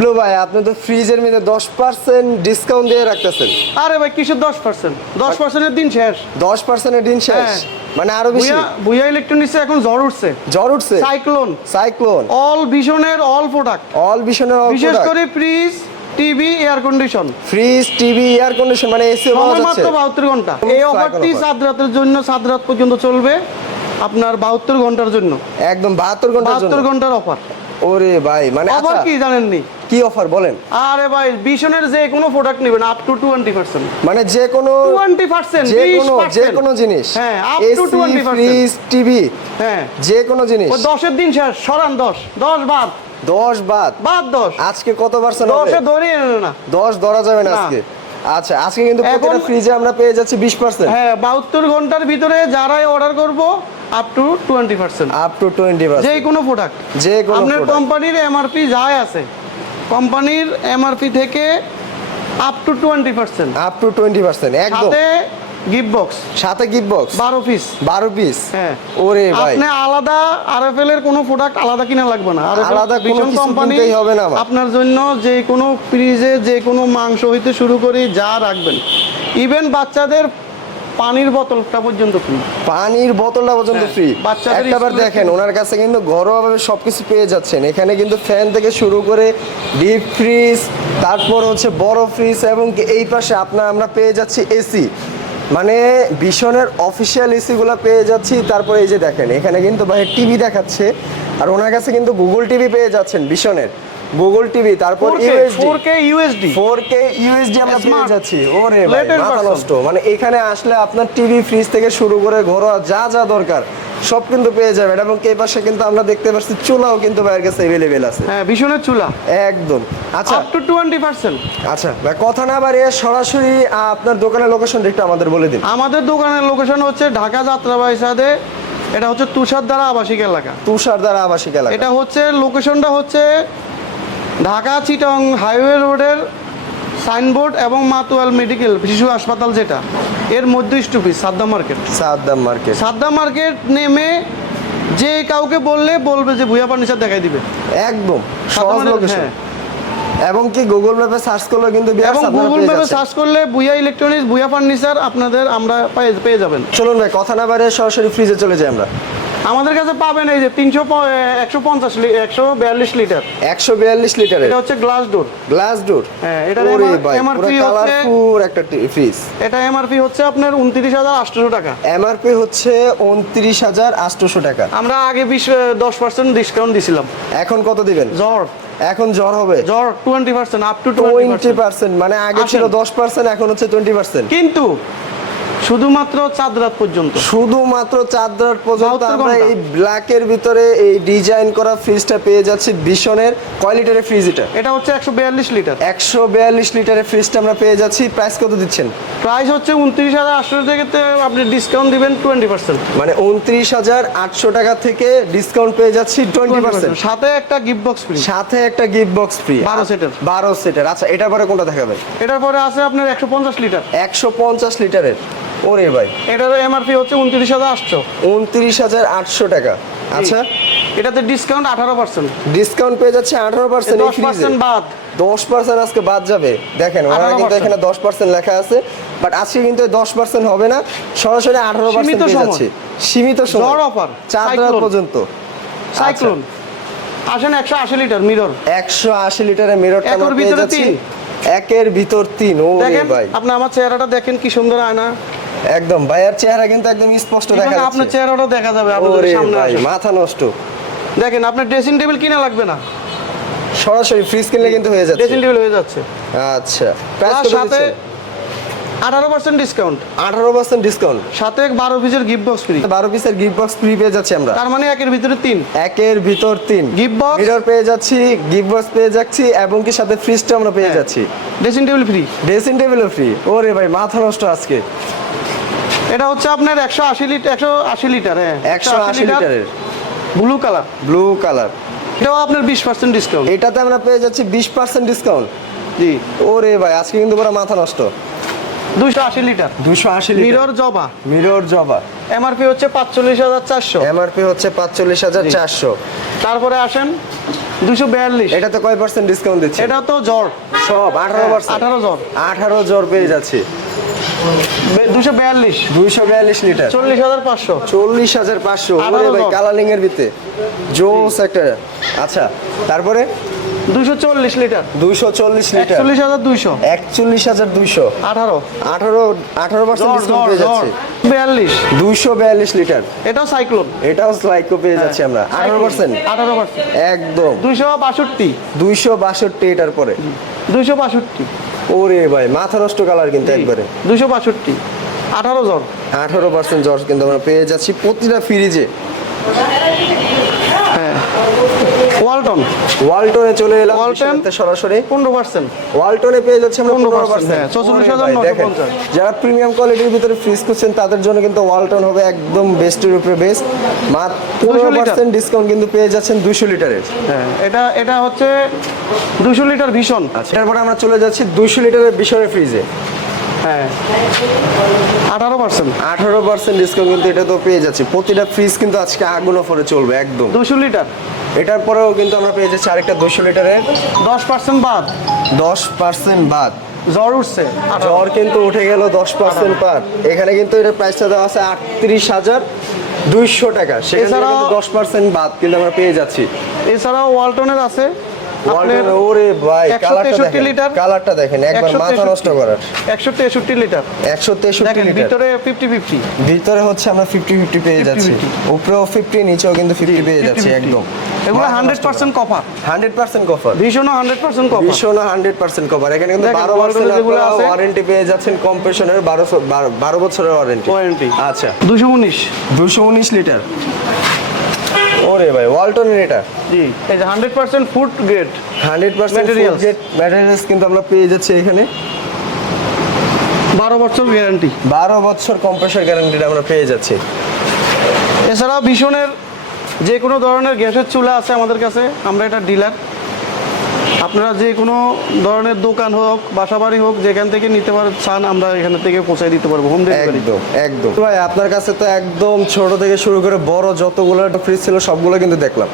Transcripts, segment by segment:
Hello ভাই আপনি তো ফ্রিজের মধ্যে দশ পার্সেন্ট ডিসকাউন্ট দিয়ে রাখতেছেন। আরে ভাই কিসের দশ পার্সেন্ট দশ পার্সেন্টের দিন শেষ। দশ পার্সেন্টের দিন শেষ? হ্যাঁ। মানে আরও বেশি। বুয়া ইলেকট্রনিক্সে এখন উঠছে। উঠছে? সাইক্লোন সাইক্লোন অল ভীষণের অল প্রোডাক্ট অল ভীষণের বিশেষ করে fridge TV air condition fridge TV air condition মানে এসি পাওয়া যাচ্ছে। মাত্র বাহাত্তর ঘণ্টা। এই অফারটি সাত রাতের জন্য সাত রাত পর্যন্ত চলবে আপনার বাহাত্তর ঘণ্টার জন্য। একদম বাহাত্তর ঘণ্টার জন্য। বাহাত্তর ঘণ্টার অফার ওরে ভাই মানে অফার কি জানেন জানেননি? কি অফার বলেন? আরে ভাই ভীষণের যে কোনো প্রোডাক্ট নেবেন আপ টু টোয়েন্টি পার্সেন্ট মানে যে কোনো টোয়েন্টি পার্সেন্ট যে কোনো যে কোনো জিনিস। হ্যাঁ up to AC twenty percent fridge TV হ্যাঁ। যে কোনো জিনিস। ও দশের দিন শেষ সরান দশ। দশ বাদ। দশ বাদ। বাদ দশ। আজকে কত পার্সেন্ট হবে? দশে ধরিয়ে এনে না। দশ ধরা যাবে না। আজকে। আচ্ছা আজকে কিন্তু প্রতিটা ফ্রিজে আমরা পেয়ে যাচ্ছি বিশ পার্সেন্ট হ্যাঁ বাহাত্তর ঘণ্টার ভিতরে যারাই অর্ডার করব up to twenty percent up to twenty যে কোনো প্রোডাক্ট যে কোনো আপনার। কোম্পানির এমআরপি যাই আছে। কোম্পানির এমআরপি থেকে up to twenty percent up to twenty percent একদম। গিফট বক্স সাথে গিফট বক্স বারো পিস বারো পিস হ্যাঁ। ওরে ভাই। আপনি আলাদা আরএফএল এর কোনো প্রোডাক্ট আলাদা কিনা লাগবে না। আলাদা কোনো কোম্পানি হবে না আপনার জন্য যে কোনো ফ্রিজে যে কোনো মাংস হইতে শুরু করে যা রাখবেন। ইভেন বাচ্চাদের পানির বোতলটা পর্যন্ত ফ্রি পানির বোতলটা পর্যন্ত হ্যাঁ, ফ্রি বাচ্চাদের একটাবার দেখেন ওনার কাছে কিন্তু ঘরোয়াভাবে সবকিছু পেয়ে যাচ্ছেন। এখানে কিন্তু ফ্যান থেকে শুরু করে ডিপ ফ্রিজ তারপর হচ্ছে বড় ফ্রিজ এবং এই পাশে আপনার আমরা পেয়ে যাচ্ছি এসি মানে ভীষণের অফিসিয়াল এসিগুলো পেয়ে যাচ্ছি। তারপরে এই যে দেখেন এখানে কিন্তু ভাই টিভি দেখাচ্ছে। আর ওনার কাছে কিন্তু গুগল টিভি পেয়ে যাচ্ছেন ভীষণের। গুগল টিভি তারপর USD 4K USD 4K USD আমরা পেয়ে. যাচ্ছি। ওরে ভাই মাথা. নষ্ট। মানে এখানে আসলে আপনার টিভি ফ্রিজ থেকে শুরু করে ঘরোয়া যা যা দরকার সব কিন্তু পেয়ে যাবেন। এবং এই পাশে কিন্তু আমরা দেখতে পাচ্ছি চুলাও কিন্তু ভাইয়ের কাছে অ্যাভেলেবেল আছে। হ্যাঁ ভীষণের চুলা। একদম। আচ্ছা। আপ টু টোয়েন্টি পার্সেন্ট আচ্ছা ভাই কথা না বাড়িয়ে সরাসরি আপনার দোকানের লোকেশনটা একটু আমাদের বলে দিন। আমাদের দোকানের লোকেশন হচ্ছে ঢাকা যাত্রাবাড়ি সাথে এটা হচ্ছে তুষারধারা আবাসিক এলাকা। তুষার দ্বারা আবাসিক এলাকা। এটা হচ্ছে লোকেশনটা হচ্ছে ঢাকা চিটং হাইওয়ে রোডের সাইনবোর্ড এবং মাতুয়াল মেডিকেল শিশু হাসপাতাল যেটা এর মধ্য স্টপিস Saddam market. Saddam market. Saddam market নেমে যে কাউকে বললে বলবে যে ভুয়া ফার্নিচার দেখাই দিবে। একদম সহজ লোকেশন হ্যাঁ। এবং কি গুগল ম্যাপে সার্চ করলে কিন্তু এবং গুগল ম্যাপে সার্চ করলে ভুয়া ইলেকট্রনিক্স ভুয়া ফার্নিচার আপনাদের আমরা পেয়ে পেয়ে যাবেন। চলুন ভাই কথা না বাড়িয়ে সরাসরি ফ্রিজে চলে যাই আমরা। আমাদের কাছে পাবেন এই যে তিনশো একশো পঞ্চাশ একশো বিয়াল্লিশ লিটার। একশো বিয়াল্লিশ লিটারের। এটা হচ্ছে গ্লাস ডোর গ্লাস ডোর হ্যাঁ, হচ্ছে- একটা ফ্রিজ এটা এমআরপি হচ্ছে আপনার উনত্রিশ হাজার আটশোশো টাকা। এমআরপি হচ্ছে উনত্রিশ হাজার আটশোশো টাকা। আমরা আগে বিশ দশ পার্সেন্ট ডিসকাউন্ট দিছিলাম। এখন কত দিবেন? জ্বর। এখন জ্বর হবে? জ্বর twenty percent up to twenty twenty percent মানে আগে ছিল আসেন। দশ পার্সেন্ট এখন হচ্ছে টোয়েন্টি পার্সেন্ট কিন্তু শুধুমাত্র চাঁদ রাত পর্যন্ত। শুধুমাত্র চাদর পর্যন্ত 72 আমরা। এই ব্ল্যাকের ভিতরে এই ডিজাইন করা ফ্রিজটা পেয়ে যাচ্ছি ভীষণের কয় লিটারের ফ্রিজ এটা? এটা হচ্ছে একশো বিয়াল্লিশ লিটার। একশো বিয়াল্লিশ লিটারের ফ্রিজটা আমরা পেয়ে যাচ্ছি। প্রাইস কত দিচ্ছেন? প্রাইস হচ্ছে উনত্রিশ হাজার আটশো থেকে আপনি ডিসকাউন্ট দিবেন টোয়েন্টি পার্সেন্ট মানে উনত্রিশ হাজার আটশো টাকা থেকে ডিসকাউন্ট পেয়ে যাচ্ছি টোয়েন্টি পার্সেন্ট সাথে একটা গিফট বক্স ফ্রি সাথে একটা গিফট বক্স ফ্রি 12 সেটের। বারো সেটের আচ্ছা এটার পরে কোনটা দেখাবেন? এটার পরে আছে আপনার একশো পঞ্চাশ লিটার। একশো পঞ্চাশ লিটারের। ওরে ভাই। এটার এমআরপি হচ্ছে উনত্রিশ হাজার আটশো। উনত্রিশ হাজার আটশো টাকা। আচ্ছা। এটাতে ডিসকাউন্ট আঠারো পার্সেন্ট ডিসকাউন্ট পেয়ে যাচ্ছে আঠারো পার্সেন্ট পার্সেন্ট বাদ। দশ পার্সেন্ট আজকে বাদ যাবে। দেখেন ওনারা কিন্তু এখানে দশ পার্সেন্ট লেখা আছে বাট আজকে কিন্তু দশ পার্সেন্ট হবে না। সরাসরি আঠারো পার্সেন্ট সীমিত পেয়ে যাচ্ছে। সীমিত সময়। offer, চার রাত পর্যন্ত। সাইক্লোন আসেন একশো আশি লিটার মিরর একশো আশি লিটারের মিররটা আমরা পেয়ে ভিতরে যাচ্ছি। তিন। একের ভিতর তিন। ও ভাই। আপনি আমার চেহারাটা দেখেন কি সুন্দর আয়না। একদম ভাইয়ার চেহারা কিন্তু একদম স্পষ্ট দেখা এবং আপনার চেহারাটা দেখা যাবে আপনাদের সামনে ভাই মাথা নষ্ট। দেখেন আপনার ড্রেসিং টেবিল কিনা লাগবে না? সরাসরি ফ্রিজ কিনলে কিন্তু হয়ে যাচ্ছে। ড্রেসিং টেবিল হয়ে যাচ্ছে। আচ্ছা প্রাইস সাথে আঠারো পার্সেন্ট ডিসকাউন্ট আঠারো পার্সেন্ট ডিসকাউন্ট সাথে বারো পিসের গিফট বক্স ফ্রি বারো পিসের গিফট বক্স ফ্রি পেয়ে যাচ্ছি আমরা। তার মানে একের ভিতরে তিন। একের ভিতর তিন। Gift box? মিরর পেয়ে যাচ্ছি গিফট বক্স পেয়ে যাচ্ছি এবং কি সাথে ফ্রিজটা আমরা পেয়ে হ্যাঁ। যাচ্ছি। ড্রেসিং টেবিল ফ্রি ড্রেসিং টেবিলও ফ্রি ওরে ভাই মাথা নষ্ট আজকে। এটা হচ্ছে আপনার একশো আশি লিটার একশো আশি লিটার হ্যাঁ। একশো আশি লিটারের। Blue colour. Blue colour. এটাও আপনার বিশ পার্সেন্ট ডিসকাউন্ট। এটাতে আমরা পেয়ে যাচ্ছি বিশ পার্সেন্ট ডিসকাউন্ট। জি। ওরে ভাই আজকে কিন্তু পুরো মাথা নষ্ট। দুইশো আশি লিটার। দুশো আশি মিরর জবা। মিরর জবা। এমআরপি হচ্ছে পাঁচচল্লিশ হাজার চারশো। এমআরপি হচ্ছে পাঁচচল্লিশ হাজার চারশো। তারপরে আসেন দুশো বিয়াল্লিশ। এটাতে কয় পার্সেন্ট ডিসকাউন্ট দিচ্ছে? এটা তো জ্বর। সব আঠারো আঠারো জ্বর। আঠারো জ্বর পেয়ে যাচ্ছে। দুশো বিয়াল্লিশ। দুইশো বিয়াল্লিশ লিটার। চল্লিশ হাজার পাঁচশো। চল্লিশ হাজার পাঁচশো ভাই। কালালিং এর ভিতরে জোস একটা। আচ্ছা তারপরে? দুশো চল্লিশ লিটার। দুইশো চল্লিশ লিটার। একচল্লিশ হাজার দুইশো। একচল্লিশ হাজার দুইশো। আঠারো। আঠারো আঠারো পার্সেন্ট ডিসকাউন্ট পেয়ে যাচ্ছে। বিয়াল্লিশ। দুইশো বিয়াল্লিশ লিটার। এটাও সাইক্লোন। এটাও স্লাইকো পেয়ে যাচ্ছি আমরা। আঠারো পার্সেন্ট। আঠারো পার্সেন্ট। একদম। দুইশো বাষট্টি। দুইশো বাষট্টি এটার পরে। দুইশো বাষট্টি। ওরে ভাই মাথা নষ্ট কালার কিন্তু একবারে। দুশো বাষট্টি আঠারো জন। আঠারো পার্সেন্ট জ্বর কিন্তু আমরা পেয়ে যাচ্ছি। প্রতিটা ফ্রিজে ওয়ালটন। ওয়ালটনে চলে এলাম ওয়ালটন? সরাসরি। পনেরো পার্সেন্ট ওয়ালটনে পেয়ে যাচ্ছে আমরা পনেরো পার্সেন্ট হ্যাঁ, 44,950 যারা প্রিমিয়াম কোয়ালিটির ভিতরে ফ্রিজ করছেন তাদের জন্য কিন্তু ওয়ালটন হবে একদম বেস্টের উপরে বেস্ট মাত্র পনেরো পার্সেন্ট ডিসকাউন্ট কিন্তু পেয়ে যাচ্ছেন দুশো লিটারের। হ্যাঁ এটা এটা হচ্ছে দুশো লিটার ভীষণ। আচ্ছা এরপরে আমরা চলে যাচ্ছি দুশো লিটারের বিশরের ফ্রিজে হ্যাঁ। আঠারো পার্সেন্ট আঠারো পার্সেন্ট ডিসকাউন্ট কিন্তু এটা তো পেয়ে যাচ্ছি। প্রতিটা ফ্রিজ কিন্তু আজকে আগুন অফারে চলবে একদম। দুশো লিটার। এটার পরেও কিন্তু আমরা পেয়ে যাচ্ছি আরেকটা দুশো লিটারের। দশ পার্সেন্ট বাদ। দশ পার্সেন্ট বাদ। জ্বর উঠছে। জ্বর কিন্তু উঠে গেল দশ পার্সেন্ট পার এখানে কিন্তু এটার প্রাইসটা দেওয়া আছে আটত্রিশ হাজার দুইশো টাকা। সেখানে দশ পার্সেন্ট বাদ কিন্তু আমরা পেয়ে যাচ্ছি। এছাড়াও ওয়ালটনের আছে। ওরে ভাই 163 কালারটা লিটার। কালারটা দেখেন একবার মাথা নষ্ট করার। একশো তেষট্টি লিটার। একশো তেষট্টি দেখেন লিটার। ভিতরে ফিফটি ফিফটি ভিতরে হচ্ছে আমরা ফিফটি ফিফটি পেয়ে যাচ্ছি। উপরেও ফিফটি নিচেও কিন্তু পেয়ে যাচ্ছি একদম। এগুলো hundred percent copper hundred percent cover ভীষণও hundred percent copper ভীষণ হান্ড্রেড পার্সেন্ট কভার এখানে কিন্তু যেগুলো আছে- ওয়ারেন্টি পেয়ে যাচ্ছেন কম্প্রেশনের বারো বারো বছরের ওয়ারেন্টি ওয়ারেন্টি আচ্ছা। দুশো উনিশ। দুশো উনিশ লিটার। ওরে ভাই ওয়ালটনের এটা? জি এই যে hundred percent food grade hundred percent grade materials কিন্তু আমরা পেয়ে যাচ্ছি এখানে। বারো বছর গ্যারান্টি বারো বছর কম্প্রেসর গ্যারান্টিটা আমরা পেয়ে যাচ্ছি। এছাড়াও ভীষণের যে কোনো ধরনের গ্যাসের চুলা আছে আমাদের কাছে আমরা এটা ডিলার আপনারা যে কোনো ধরনের দোকান হোক বাসা বাড়ি হোক যেখান থেকে নিতে পারেন চান আমরা এখান থেকে পৌঁছে দিতে পারব হোম ডেলিভারি একদম একদম। ভাই আপনার কাছে তো একদম ছোট থেকে শুরু করে বড় যতগুলো ফ্রিজ ছিল সবগুলো কিন্তু দেখলাম।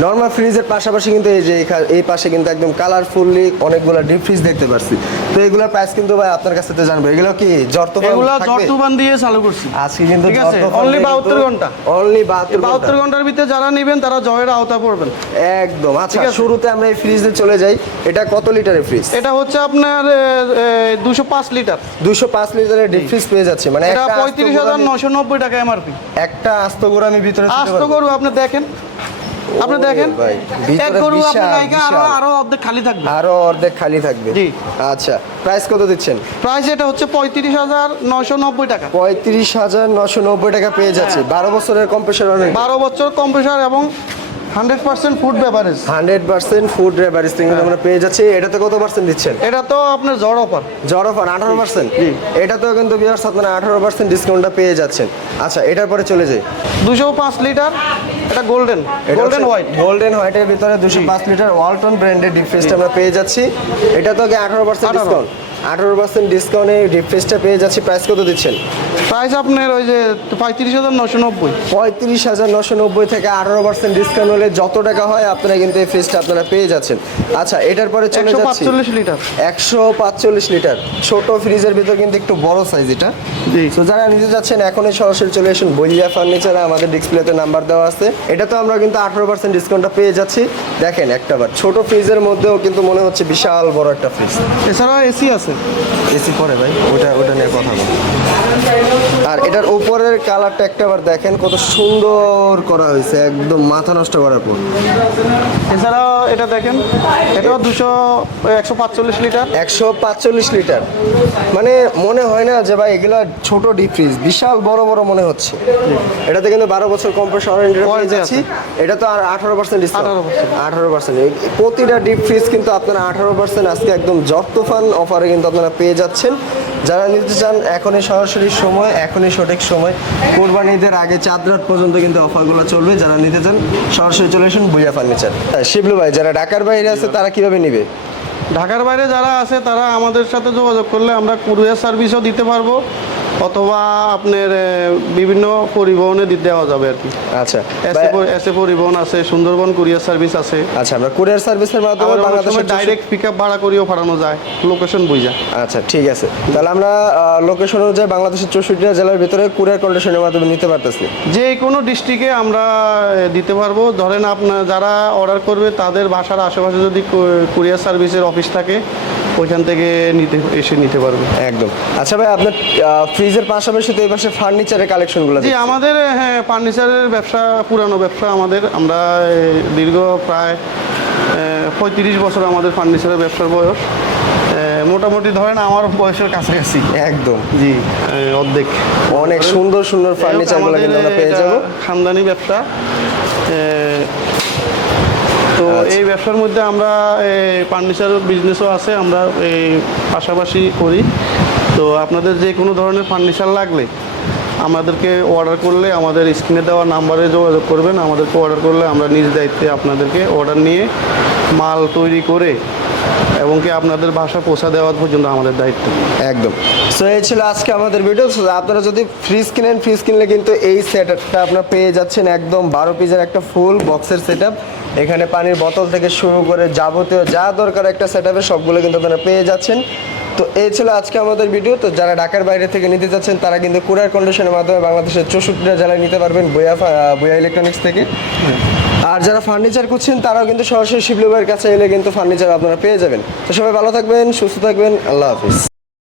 নর্মাল ফ্রিজের পাশাপাশি কিন্তু এই যে এই পাশে কিন্তু একদম কালারফুল্লি অনেকগুলো ডিপ ফ্রিজ দেখতে পাচ্ছি তো এগুলোর প্রাইস কিন্তু ভাই আপনার কাছে তো জানব। এগুলো কি জর্তমান এগুলা? জর্তুবান দিয়ে চালু করছি। আজকে কিন্তু ঠিক আছে, only 72 ঘণ্টা। অনলি বাহাত্তর বাহাত্তর ঘণ্টার ভিতরে যারা নেবেন তারা জয়ের আওতা পড়বেন। একদম। আচ্ছা শুরুতে আমরা এই ফ্রিজে চলে যাই। এটা কত লিটারের ফ্রিজ এটা হচ্ছে আপনার দুশো পাঁচ লিটার। দুশো পাঁচ লিটারের ডিপ ফ্রিজ পেয়ে যাচ্ছে। মানে এটা একটা আস্ত পঁয়ত্রিশ হাজার গোড়ামি- নশো নব্বই টাকা এমআরপি একটা আস্ত গোড়ামি ভিতরে আস্ত? আপনি দেখেন। আপনি দেখেন? এক গরু আরও আরও অর্ধেক খালি থাকবে। আরও অর্ধেক খালি থাকবে। জি। আচ্ছা প্রাইস কত দিচ্ছেন? প্রাইস এটা হচ্ছে পঁয়ত্রিশ হাজার নশো নব্বই টাকা। পঁয়ত্রিশ হাজার নশো নব্বই টাকা পেয়ে যাচ্ছে। হ্যাঁ। বারো বছরের কম্প্রেসার বারো বছর কম্প্রেসার এবং hundred percent food beverage hundred percent food beverages হ্যাঁ। আমরা পেয়ে যাচ্ছি। এটাতে কত পার্সেন্ট দিচ্ছেন? এটা তো আপনার জ্বর অফার। জ্বর অফার আঠারো পার্সেন্ট। এটাতেও কিন্তু বিয়ার্স আপনারা আঠারো পার্সেন্ট ডিসকাউন্টটা পেয়ে যাচ্ছেন। আচ্ছা এটার পরে চলে যাই। দুশো পাঁচ লিটার এটা গোল্ডেন গোল্ডেন হোয়াইট গোল্ডেন হোয়াইটের ভিতরে দুশো পাঁচ লিটার ওয়ালটন ব্র্যান্ডের ডিপ আমরা পেয়ে যাচ্ছি। এটা তো আঠারো পার্সেন্ট 18 ডিসকাউন্ট আঠারো পার্সেন্ট ডিসকাউন্টে ডিপ ফ্রিজটা পেয়ে যাচ্ছি। প্রাইস কত দিচ্ছেন? প্রাইস আপনার ওই যে পঁয়ত্রিশ হাজার নশো নব্বই। পঁয়ত্রিশ হাজার নশো নব্বই থেকে আঠারো পার্সেন্ট ডিসকাউন্ট হলে যত টাকা হয় আপনারা কিন্তু এই ফ্রিজটা আপনারা পেয়ে যাচ্ছেন। আচ্ছা এটার পরে চলে যাচ্ছি। পাঁচচল্লিশ লিটার। একশো পাঁচচল্লিশ লিটার। ছোট ফ্রিজের ভিতর কিন্তু একটু বড় সাইজ এটা। জি। তো যারা নিতে যাচ্ছেন এখনই সরাসরি চলে আসুন। বলিয়া ফার্নিচারে আমাদের ডিসপ্লেতে নাম্বার দেওয়া আছে। এটা তো আমরা কিন্তু আঠারো পার্সেন্ট ডিসকাউন্টটা পেয়ে যাচ্ছি। দেখেন একটা বার। ছোট ফ্রিজের মধ্যেও কিন্তু মনে হচ্ছে বিশাল বড় একটা ফ্রিজ এছাড়া এসি আছে। এসি পরে ভাই ওটা ওটা নিয়ে কথা বল। আর এটার উপরের কালারটা একটা আবার দেখেন কত সুন্দর করা হয়েছে একদম মাথা নষ্ট করার পর। এছাড়াও এটা দেখেন এটাও দুশো একশো পাঁচচল্লিশ লিটার। একশো পাঁচচল্লিশ লিটার। মানে মনে হয় না যে ভাই এগুলা ছোট ডিপ ফ্রিজ বিশাল বড় বড় মনে হচ্ছে। এটাতে কিন্তু বারো বছর কম্প্রেসর যাচ্ছি। এটা তো আর আঠারো পার্সেন্ট ডিসকাউন্ট আঠারো পার্সেন্ট প্রতিটা ডিপ ফ্রিজ কিন্তু আপনারা আঠারো পার্সেন্ট আজকে একদম জট তুফান অফারে কিন্তু আপনারা পেয়ে যাচ্ছেন। যারা নিতে চান, এখনই সরাসরি সময়, এখনই সঠিক সময়। কোরবানিদের আগে চাঁদ রাত পর্যন্ত কিন্তু অফারগুলো চলবে। যারা নিতে চান, সরাসরি চলে আসুন বুঝা ফার্নিচার। শিবলু ভাই, যারা ঢাকার বাইরে আছে, তারা কীভাবে নিবে? ঢাকার বাইরে যারা আছে, তারা আমাদের সাথে যোগাযোগ করলে আমরা কুরিয়ার সার্ভিসও দিতে পারব। অথবা আপনার বিভিন্ন পরিবহনে দেওয়া যাবে আর কি। আচ্ছা এসে পরি- এসে পরিবহন আছে সুন্দরবন কুরিয়ার সার্ভিস আছে। আচ্ছা আমরা কুরিয়ার সার্ভিসের মাধ্যমে বাংলাদেশের ডাইরেক্ট পিক আপ ভাড়া করেও পাঠানো যায় লোকেশন বুঝা। আচ্ছা ঠিক আছে। তাহলে আমরা লোকেশন অনুযায়ী বাংলাদেশের চৌষট্টিটা জেলার ভিতরে কুরিয়ার কন্ডিশনের মাধ্যমে নিতে পারতেছি। যে কোনো ডিস্ট্রিক্টে আমরা দিতে পারব। ধরেন আপনার যারা অর্ডার করবে তাদের বাসার আশেপাশে যদি কুরিয়ার সার্ভিসের অফিস থাকে ওইখান থেকে নিতে এসে নিতে পারবে। একদম। আচ্ছা ভাই আপনার ফ্রিজের পাশাপাশি তো এই পাশে ফার্নিচারের কালেকশনগুলো জি আমাদের হ্যাঁ ফার্নিচারের ব্যবসা পুরানো ব্যবসা আমাদের। আমরা দীর্ঘ প্রায় পঁয়ত্রিশ বছর আমাদের ফার্নিচারের ব্যবসার বয়স। মোটামুটি ধরেন আমার বয়সের কাছাকাছি। একদম। জি অর্ধেক। অনেক সুন্দর সুন্দর ফার্নিচারগুলো কিন্তু আমরা পেয়ে যাব। খানদানি ব্যবসা। এই ব্যবসার মধ্যে আমরা ফার্নিচার বিজনেসও আছে আমরা এই পাশাপাশি করি। তো আপনাদের যে কোনো ধরনের ফার্নিচার লাগলে আমাদেরকে অর্ডার করলে আমাদের স্ক্রিনে দেওয়া নাম্বারে যোগাযোগ করবেন। আমাদেরকে অর্ডার করলে আমরা নিজ দায়িত্বে আপনাদেরকে অর্ডার নিয়ে মাল তৈরি করে এবং কি আপনাদের ভাষা পৌঁছা দেওয়া পর্যন্ত আমাদের দায়িত্ব। একদম। সো এই ছিল আজকে আমাদের ভিডিও আপনারা যদি ফ্রিজ কিনেন ফ্রিজ কিনলে কিন্তু এই সেটআপটা আপনারা পেয়ে যাচ্ছেন একদম বারো পিসের একটা ফুল বক্সের সেটআপ এখানে পানির বোতল থেকে শুরু করে যাবতীয় যা দরকার একটা সেটআপের সবগুলো কিন্তু আপনারা পেয়ে যাচ্ছেন। তো এই ছিল আজকে আমাদের ভিডিও তো যারা ঢাকার বাইরে থেকে নিতে যাচ্ছেন তারা কিন্তু কুরিয়ার কন্ডিশনের মাধ্যমে বাংলাদেশের চৌষট্টিটা জেলায় নিতে পারবেন বইয়া বইয়া ইলেকট্রনিক্স থেকে। আর যারা ফার্নিচার করছেন তারাও কিন্তু সরাসরি শিবলু ভাইয়ের কাছে এলে কিন্তু ফার্নিচার আপনারা পেয়ে যাবেন। তো সবাই ভালো থাকবেন, সুস্থ থাকবেন, আল্লাহ হাফিজ।